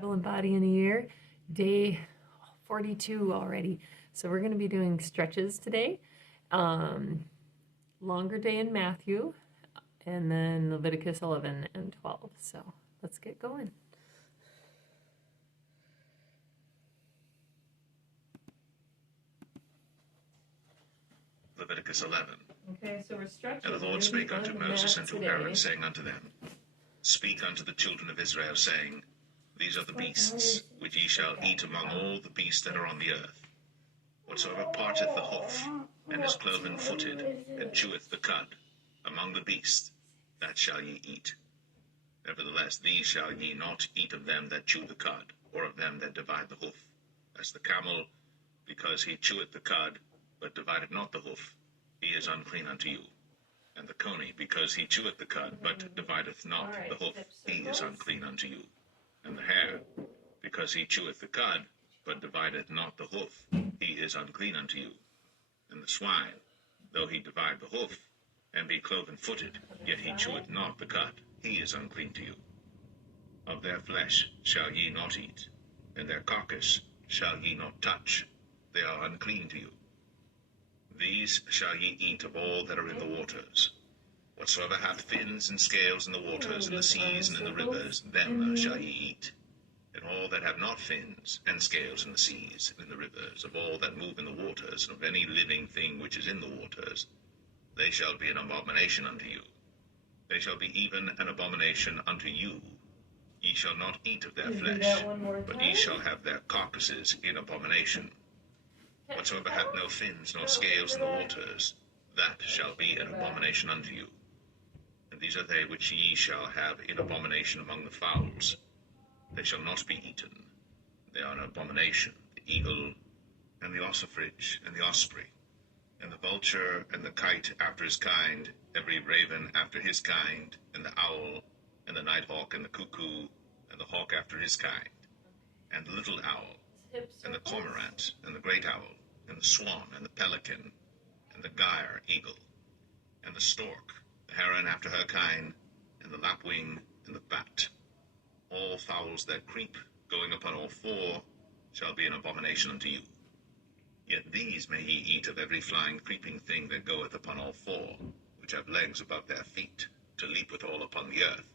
Bible and Body in a Year, day 42 already. So we're going to be doing stretches today. Longer day in Matthew, and then Leviticus 11 and 12. So let's get going. Leviticus 11. Okay, so we're stretching. And the Lord spake unto Moses and to Aaron, saying unto them, Speak unto the children of Israel, saying, These are the beasts which ye shall eat among all the beasts that are on the earth. Whatsoever parteth the hoof, and is cloven-footed, and cheweth the cud, among the beasts, that shall ye eat. Nevertheless, these shall ye not eat of them that chew the cud, or of them that divide the hoof. As the camel, because he cheweth the cud, but divideth not the hoof, he is unclean unto you. And the coney, because he cheweth the cud, but divideth not the hoof, he is unclean unto you. And the hare, because he cheweth the cud, but divideth not the hoof, he is unclean unto you. And the swine, though he divide the hoof, and be cloven-footed, yet he cheweth not the cud, he is unclean to you. Of their flesh shall ye not eat, and their carcass shall ye not touch, they are unclean to you. These shall ye eat of all that are in the waters. Whatsoever hath fins and scales in the waters, in the seas, and in the rivers, them shall ye eat. And all that have not fins and scales in the seas, and in the rivers, of all that move in the waters, and of any living thing which is in the waters, they shall be an abomination unto you. They shall be even an abomination unto you. Ye shall not eat of their flesh, but ye shall have their carcasses in abomination. Whatsoever hath no fins nor scales in the waters, that shall be an abomination unto you. And these are they which ye shall have in abomination among the fowls. They shall not be eaten. They are an abomination, the eagle, and the ossifrage, and the osprey, and the vulture, and the kite after his kind, every raven after his kind, and the owl, and the nighthawk, and the cuckoo, and the hawk after his kind, and the little owl, and the cormorant, and the great owl, and the swan, and the pelican, and the gyre eagle, and the stork, the heron after her kind, and the lapwing, and the bat. All fowls that creep, going upon all four, shall be an abomination unto you. Yet these may ye eat of every flying creeping thing that goeth upon all four, which have legs above their feet, to leap withal upon the earth.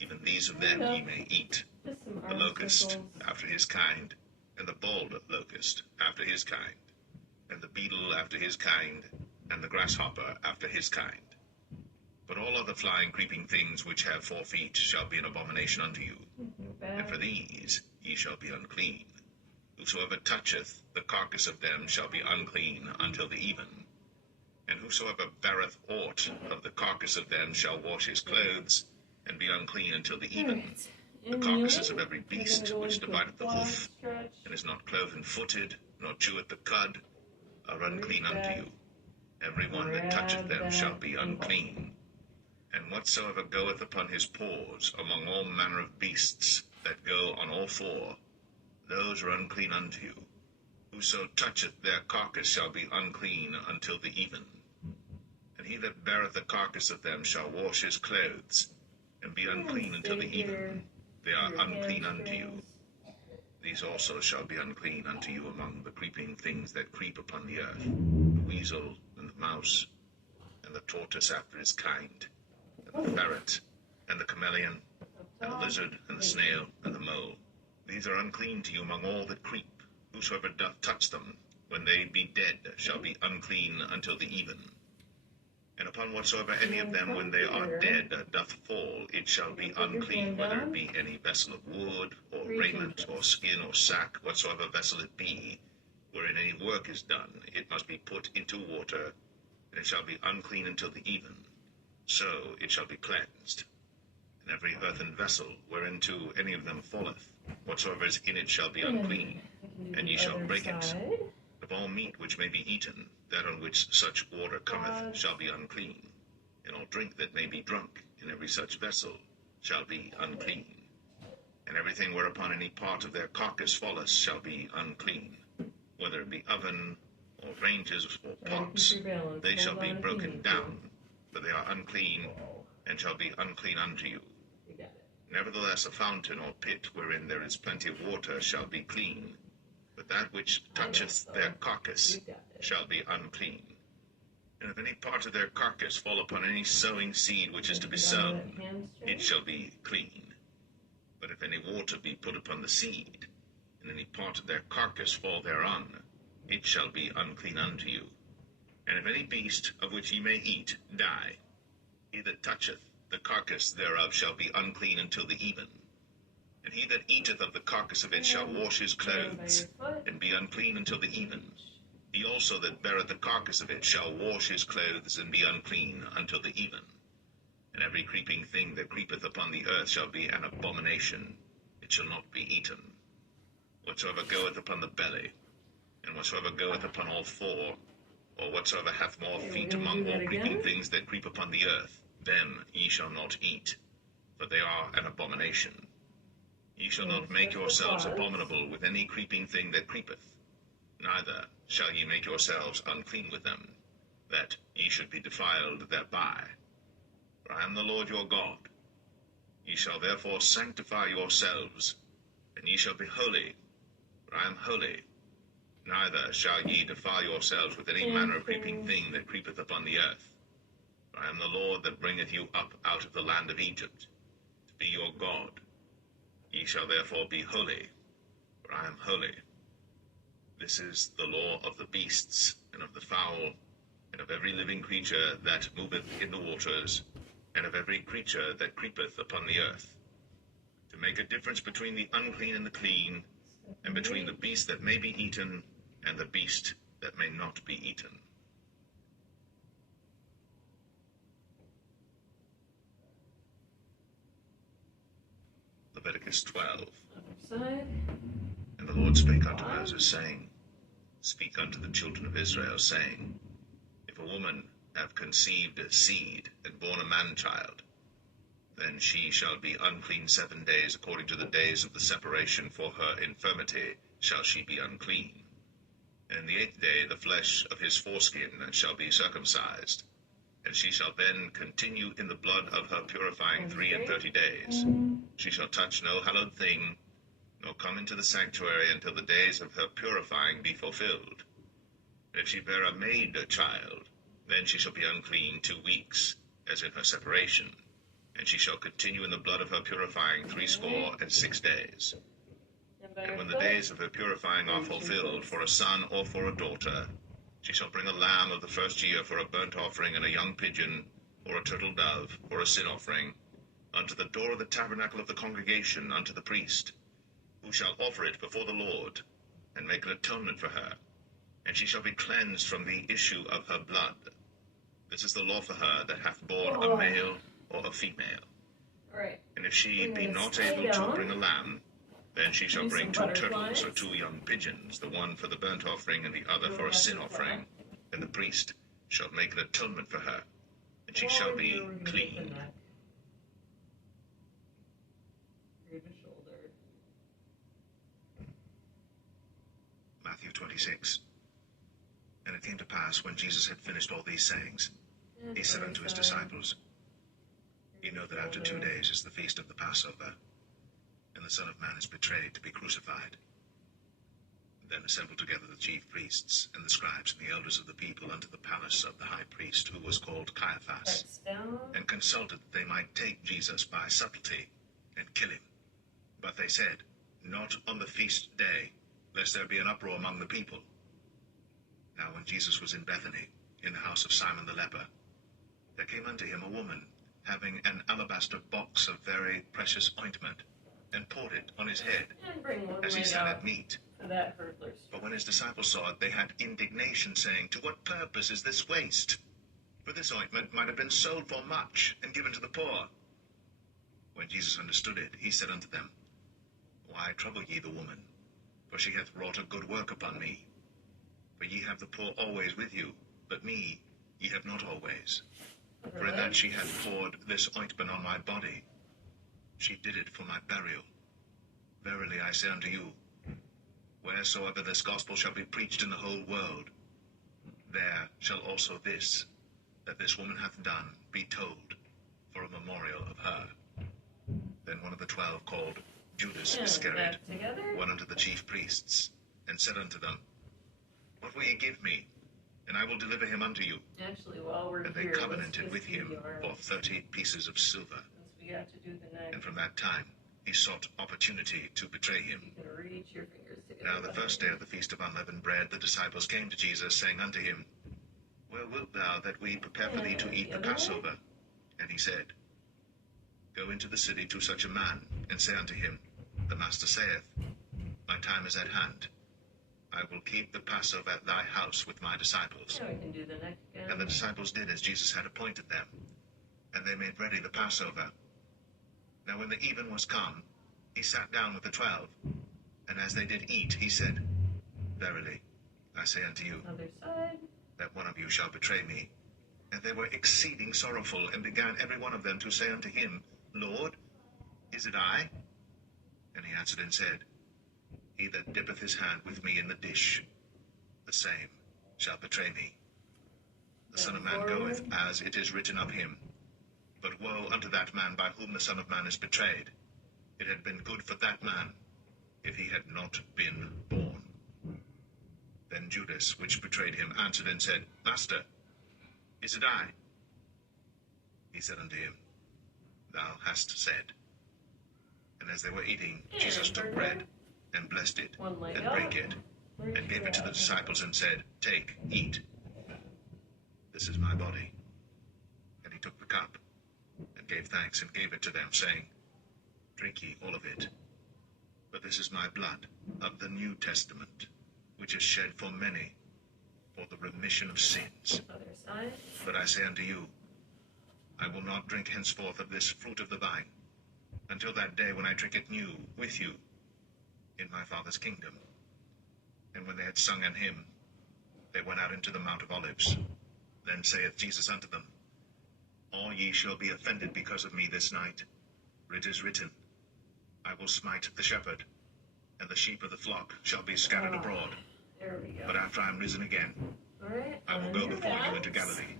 Even these of them ye may eat, the locust after his kind, and the bald locust after his kind, and the beetle after his kind, and the grasshopper after his kind. But all other flying creeping things which have 4 feet shall be an abomination unto you, and for these ye shall be unclean. Whosoever toucheth the carcass of them shall be unclean until the even. And whosoever beareth aught of the carcass of them shall wash his clothes, and be unclean until the even. The carcasses of every beast which divideth the hoof, and is not cloven-footed, nor cheweth the cud, are unclean unto you. Every one that toucheth them shall be unclean. And whatsoever goeth upon his paws among all manner of beasts that go on all four, those are unclean unto you. Whoso toucheth their carcass shall be unclean until the even. And he that beareth the carcass of them shall wash his clothes, and be unclean until the even. They are unclean unto you. These also shall be unclean unto you among the creeping things that creep upon the earth, the weasel, and the mouse, and the tortoise after his kind, and the ferret, and the chameleon, and the lizard, and the snail, and the mole. These are unclean to you among all that creep. Whosoever doth touch them, when they be dead, shall be unclean until the even. And upon whatsoever any of them, when they are dead, doth fall, it shall be unclean, whether it be any vessel of wood, or raiment, or skin, or sack, whatsoever vessel it be, wherein any work is done, it must be put into water, and it shall be unclean until the even. So it shall be cleansed. And every earthen vessel, whereinto any of them falleth, whatsoever is in it shall be unclean, and ye shall break it. Of all meat which may be eaten, that on which such water cometh shall be unclean, and all drink that may be drunk in every such vessel shall be unclean. And everything whereupon any part of their carcass falleth shall be unclean, whether it be oven, or ranges, or pots, they shall be broken down, for they are unclean, and shall be unclean unto you. Nevertheless, a fountain or pit wherein there is plenty of water shall be clean, but that which toucheth their carcass shall be unclean. And if any part of their carcass fall upon any sowing seed which is to be sown, it shall be clean. But if any water be put upon the seed, and any part of their carcass fall thereon, it shall be unclean unto you. And if any beast of which ye may eat die, he that toucheth the carcass thereof shall be unclean until the even. And he that eateth of the carcass of it shall wash his clothes, and be unclean until the even. He also that beareth the carcass of it shall wash his clothes, and be unclean until the even. And every creeping thing that creepeth upon the earth shall be an abomination, it shall not be eaten. Whatsoever goeth upon the belly, and whatsoever goeth upon all four, or whatsoever hath more feet among all creeping things that creep upon the earth, them ye shall not eat, for they are an abomination. Ye shall not make yourselves abominable with any creeping thing that creepeth, neither shall ye make yourselves unclean with them, that ye should be defiled thereby. For I am the Lord your God. Ye shall therefore sanctify yourselves, and ye shall be holy, for I am holy. Neither shall ye defile yourselves with any manner of creeping thing that creepeth upon the earth. For I am the Lord that bringeth you up out of the land of Egypt, to be your God. Ye shall therefore be holy, for I am holy. This is the law of the beasts, and of the fowl, and of every living creature that moveth in the waters, and of every creature that creepeth upon the earth, to make a difference between the unclean and the clean, and between the beast that may be eaten and the beast that may not be eaten. Leviticus 12. Other side. And the Lord spake unto Moses, saying, Speak unto the children of Israel, saying, If a woman have conceived a seed, and born a man-child, then she shall be unclean 7 days, according to the days of the separation for her infirmity shall she be unclean. And in the 8th day the flesh of his foreskin shall be circumcised, and she shall then continue in the blood of her purifying 33 days. She shall touch no hallowed thing, nor come into the sanctuary until the days of her purifying be fulfilled. And if she bear a maid child, then she shall be unclean 2 weeks, as in her separation, and she shall continue in the blood of her purifying 66 days. And when the days of her purifying are fulfilled, for a son or for a daughter, she shall bring a lamb of the first year for a burnt offering, and a young pigeon, or a turtle dove, for a sin offering, unto the door of the tabernacle of the congregation, unto the priest, who shall offer it before the Lord, and make an atonement for her. And she shall be cleansed from the issue of her blood. This is the law for her that hath borne a male or a female. All right. And if she be not stay able to down. bring a lamb, then she shall Do bring some 2 turtles or butterflies. 2 young pigeons, the one for the burnt offering and the other for a sin offering. And the priest shall make an atonement for her, and she shall be clean. Matthew 26. And it came to pass, when Jesus had finished all these sayings, he said unto his disciples, Ye know that after 2 days is the feast of the Passover, and the Son of Man is betrayed to be crucified. Then assembled together the chief priests, and the scribes, and the elders of the people, unto the palace of the high priest, who was called Caiaphas, and consulted that they might take Jesus by subtlety, and kill him. But they said, Not on the feast day, lest there be an uproar among the people. Now when Jesus was in Bethany, in the house of Simon the leper, there came unto him a woman, having an alabaster box of very precious ointment, and poured it on his head, And bring one as he leg sat out at meat. for that hurdler's. But when his disciples saw it, they had indignation, saying, To what purpose is this waste? For this ointment might have been sold for much, and given to the poor. When Jesus understood it, he said unto them, Why trouble ye the woman? For she hath wrought a good work upon me. For ye have the poor always with you, but me ye have not always. For in that she hath poured this ointment on my body, she did it for my burial. Verily I say unto you, wheresoever this gospel shall be preached in the whole world, there shall also this, that this woman hath done, be told, for a memorial of her. Then one of the 12, called Judas And Iscariot, back together. went unto the chief priests, and said unto them, What will ye give me? And I will deliver him unto you. Actually, while we're And they here, let's covenanted just with him do our- for 30 pieces of silver. since we got to do the next. And from that time he sought opportunity to betray him. You can reach your fingers together. Now the first day of the feast of unleavened bread, the disciples came to Jesus, saying unto him, Where wilt thou that we prepare for thee to eat the Passover? And he said, Go into the city to such a man, and say unto him, The Master saith, My time is at hand. I will keep the Passover at thy house with my disciples. Yeah, we can do the next again. And the disciples did as Jesus had appointed them, and they made ready the Passover. Now when the even was come, he sat down with the 12, and as they did eat, he said, Verily, I say unto you, Other side. that one of you shall betray me. And they were exceeding sorrowful, and began every one of them to say unto him, Lord, is it I? And he answered and said, He that dippeth his hand with me in the dish, the same shall betray me. The Son of Man goeth as it is written of him. But woe unto that man by whom the Son of Man is betrayed. It had been good for that man if he had not been born. Then Judas, which betrayed him, answered and said, Master, is it I? He said unto him, Thou hast said. And as they were eating, Jesus took bread, and blessed it, One leg and up. brake it, and gave it to the disciples, and said, Take, eat. This is my body. And he took the cup, and gave thanks, and gave it to them, saying, Drink ye all of it. For this is my blood of the New Testament, which is shed for many for the remission of sins. Other side. But I say unto you, I will not drink henceforth of this fruit of the vine, until that day when I drink it new with you in my Father's kingdom. And when they had sung an hymn, they went out into the Mount of Olives. Then saith Jesus unto them, All ye shall be offended because of me this night. For it is written, I will smite the shepherd, and the sheep of the flock shall be scattered abroad. There we go. But after I am risen again, All right. I will on go your before you into backs. Galilee.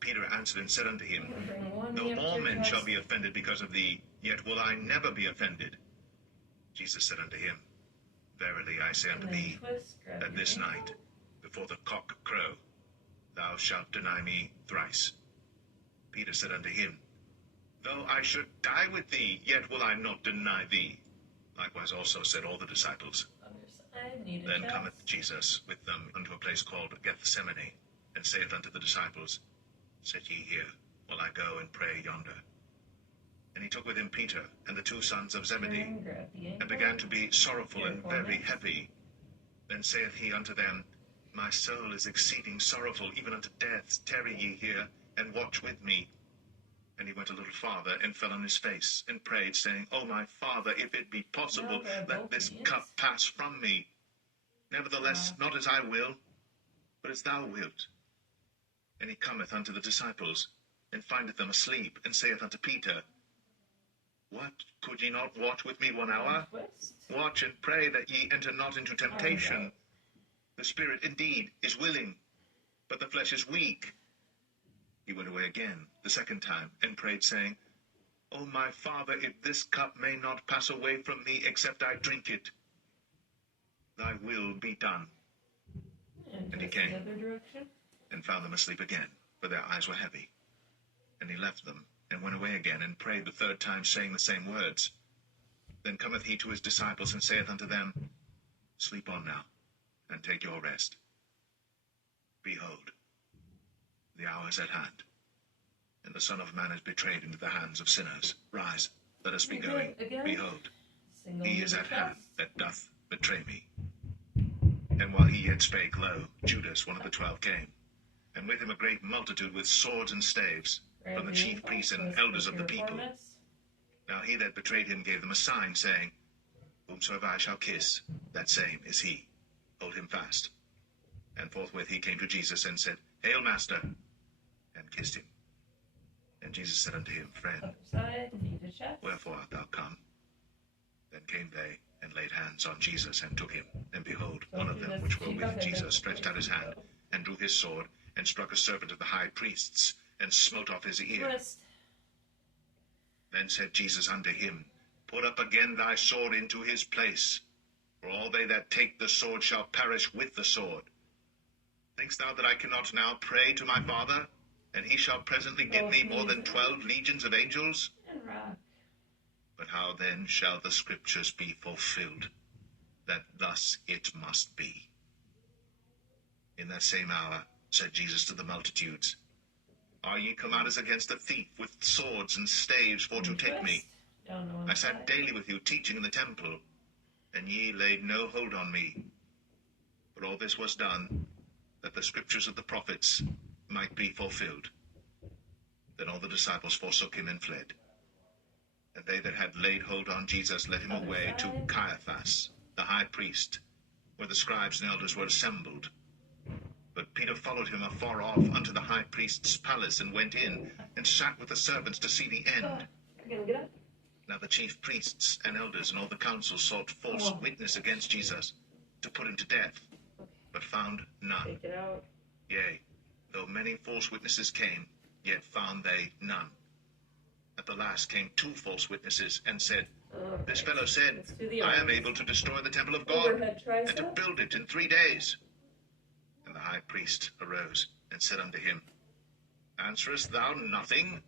Peter answered and said unto him, Bring one Though knee up to all your men shall chest. be offended because of thee, yet will I never be offended. Jesus said unto him, Verily I say unto And then thee, twist, grab that your this ankle. night, before the cock crow, thou shalt deny me thrice. Peter said unto him, Though I should die with thee, yet will I not deny thee. Likewise also said all the disciples. Other side. Knee to Then chest. cometh Jesus with them unto a place called Gethsemane, and saith unto the disciples, Sit ye here, while I go and pray yonder. And he took with him Peter and the 2 sons of Zebedee, Turn, grab the ankle. and began to be sorrowful and Careful, very next. heavy. Then saith he unto them, My soul is exceeding sorrowful, even unto death. Tarry ye here, and watch with me. And he went a little farther, and fell on his face, and prayed, saying, O my Father, if it be possible, Now grab let both this knees. cup pass from me. Nevertheless, not as I will, but as thou wilt. And he cometh unto the disciples, and findeth them asleep, and saith unto Peter, What, could ye not watch with me 1 hour? Twist. Watch and pray that ye enter not into temptation. The spirit indeed is willing, but the flesh is weak. He went away again the second time, and prayed, saying, O my Father, if this cup may not pass away from me, except I drink it, thy will be done. And And he twist came. the other direction. And found them asleep again, for their eyes were heavy. And he left them, and went away again, and prayed the third time, saying the same words. Then cometh he to his disciples, and saith unto them, Sleep on now, and take your rest. Behold, the hour is at hand, and the Son of Man is betrayed into the hands of sinners. Rise, let us be You going. good again? Behold, Single he knee is to at hand chest. that doth betray me. And while he yet spake, lo, Judas, one of the 12, came, and with him a great multitude with swords and staves, Grab from the your chief ankle, priests and twist elders with of the your people. foremis. Now he that betrayed him gave them a sign, saying, Whomsoever I shall kiss, that same is he. Hold him fast. And forthwith he came to Jesus, and said, Hail, Master, and kissed him. And Jesus said unto him, Friend, Other side. Knee to chest. wherefore art thou come? Then came they, and laid hands on Jesus, and took him. And behold, one of them which were with Jesus stretched out his hand, and drew his sword, and struck a servant of the high priests, and smote off his ear. Twist. Then said Jesus unto him, Put up again thy sword into his place, for all they that take the sword shall perish with the sword. Thinkst thou that I cannot now pray to my Father, and he shall presently give me more than 12 legions of angels? But how then shall the scriptures be fulfilled, that thus it must be? In that same hour said Jesus to the multitudes, Are ye commanders against a thief with swords and staves for to take me? I sat daily with you teaching in the temple, and ye laid no hold on me. But all this was done, that the scriptures of the prophets might be fulfilled. Then all the disciples forsook him and fled. And they that had laid hold on Jesus led him away to Caiaphas, the high priest, where the scribes and elders were assembled. But Peter followed him afar off unto the high priest's palace, and went in, and sat with the servants to see the end. Now the chief priests and elders and all the council sought false witness against Jesus, to put him to death, but found none. Yea, though many false witnesses came, yet found they none. At the last came 2 false witnesses, and said, This fellow said, I am able to destroy the temple of God, and to build it in 3 days. And the high priest arose, and said unto him, Answerest thou nothing?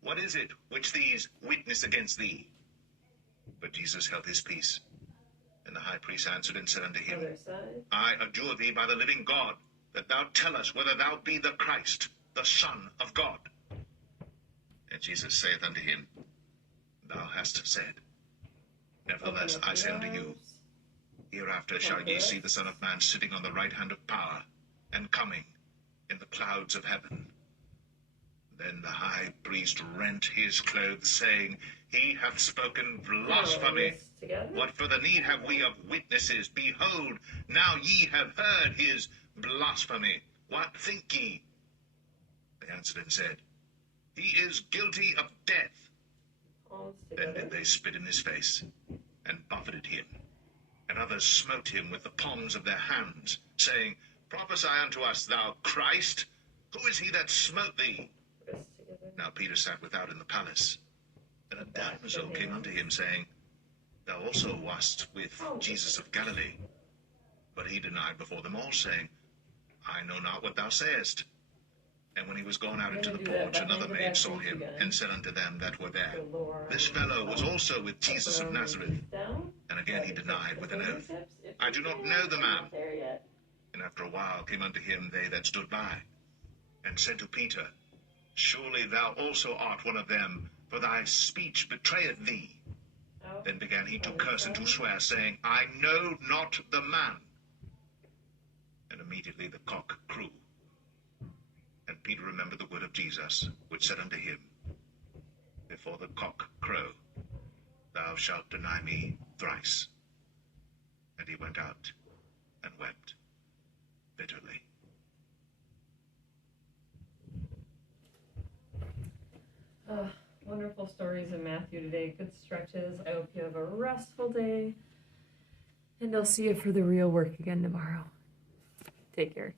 What is it which these witness against thee? But Jesus held his peace. And the high priest answered and said unto him, I adjure thee by the living God, that thou tell us whether thou be the Christ, the Son of God. And Jesus saith unto him, Thou hast said. Nevertheless I say unto you, hereafter shall ye see the Son of Man sitting on the right hand of power, and coming in the clouds of heaven. Then the high priest rent his clothes, saying, He hath spoken blasphemy. What further need have we of witnesses? Behold, now ye have heard his blasphemy. What think ye? They answered and said, He is guilty of death. Then did they spit in his face, and buffeted him. And others smote him with the palms of their hands, saying, Prophesy unto us, thou Christ. Who is he that smote thee? Now Peter sat without in the palace. And a damsel came unto him, saying, Thou also wast with Jesus of Galilee. But he denied before them all, saying, I know not what thou sayest. And when he was gone out into the porch, another maid saw him, and said unto them that were there, This fellow was also with Jesus of Nazareth. And again he denied with an oath, I do not know the man. And after a while came unto him they that stood by, and said to Peter, Surely thou also art one of them, for thy speech betrayeth thee. Then began he to curse and to swear, saying, I know not the man. And immediately the cock crew. And Peter remembered the word of Jesus, which said unto him, Before the cock crow, thou shalt deny me thrice. And he went out and wept bitterly. Wonderful stories in Matthew today. Good stretches. I hope you have a restful day. And I'll see you for the real work again tomorrow. Take care.